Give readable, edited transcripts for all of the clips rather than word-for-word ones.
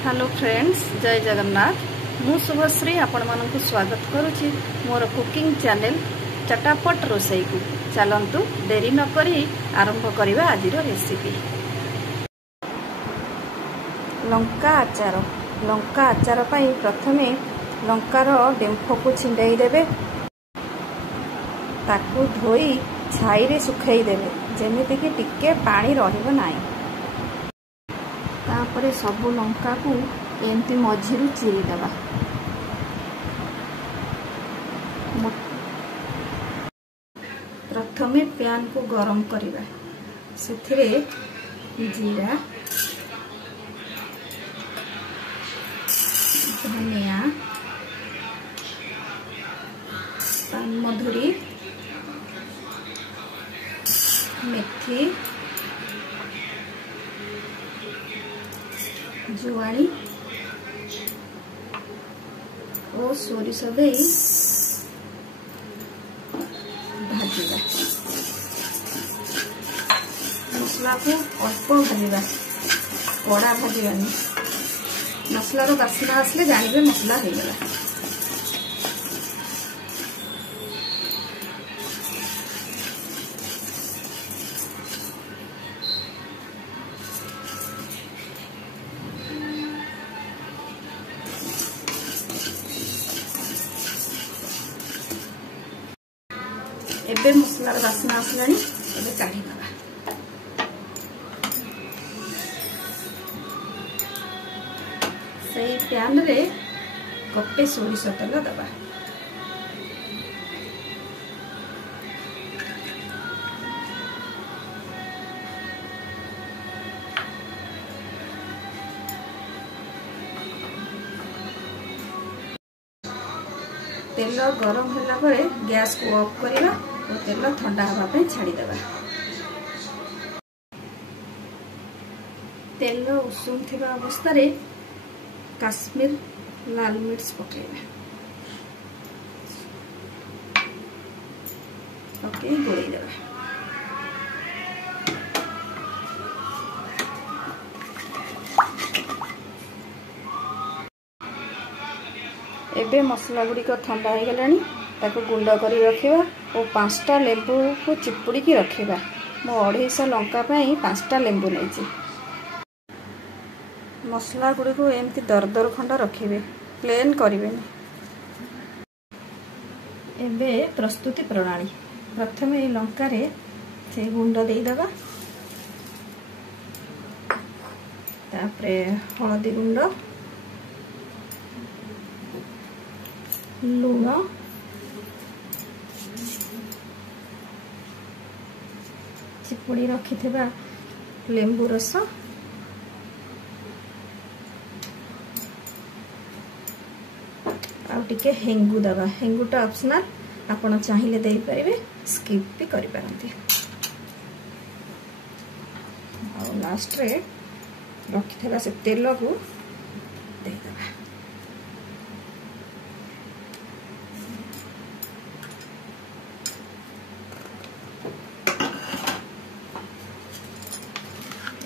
Hello friends, जय जगन्नाथ। मु शुभश्री आपण मानक स्वागत करुछि मोर कुकिंग चैनल चटापट रोसई को। चलंतु देरी न करी आरंभ करिबा आजिर रेसिपी। लंका आचार पई प्रथमे लंकार डेम्फो को छिंडाई देबे, ताकू धोई छाई रे सुखाई देबे जेमिति कि टिके पानी रहिबो नाही। तापरे सबु लंका को एमती मझिरु चिरी देबा। प्रथमे पैन को गरम करिबा, सेथिरे जीरा, धनिया, पानमधुरी, मेथी, जुआनी और सोरिष दे भाजिबा। मसला को अल्प भाजिबा, कड़ा भाजिबानी। मसलार बास्ना आसले जानिबे मसला हो गला। एबे मसलार बास्ना आसलानी, एबे काढ़ी दबा। सेई पैन रे कपे सोरिष तेल दबा। तेल गरम होला परे गैस को ऑफ करिबा और तेल ठंडा हवा पे छाड़ी देबा। तेल उषुम थिबा अवस्था रे काश्मीर लाल मिर्च पकेबा। पके गोळी देबा। एबे मसला गुड़ी को ठंडा हो गलानी, ताको गुंड करी रखिबा और 5टा लेंबू को चिपुड़ी की रखिबा। मो 250 लंका पई 5टा लेंबू नैची। मसला गुड़ी को एमती दरदर खंड रखिबे, प्लेन करिबेनी। एबे प्रस्तुति प्रणाली। प्रथमे लंका रे से गुंड देई दबा, तापरे हळदी गुंड, लूण, चिपुड़ी रखिथिबा लेंबू रस, आउ टिके हेंगु दबा। हेंगुटा ऑप्शनल, आपण चाहिले देई परिबे, स्किप भी करि पारंती। आउ लास्ट रे रखिथिबा से तेल को देई दबा।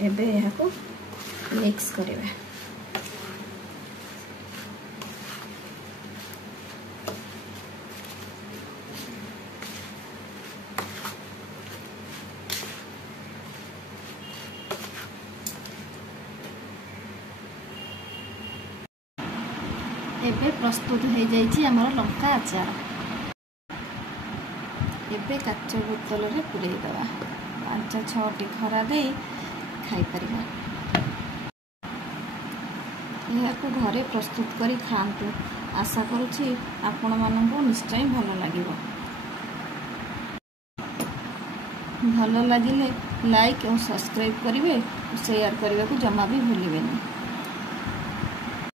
एबे यहाँ को मिक्स करिबा। एबे प्रस्तुत हो जाइछि हमर लंका आचार। एबे काच बोतल रे पुरई दबा। 5-6 खरा दे खाई परिबा। यह को घरे प्रस्तुत करी खांतु। आशा करुछि आपण माननको निश्चय भल लागिबो। भल लागिले लाइक और सब्सक्राइब करिवे, शेयर करबा को जमा भी भूलिबेनी।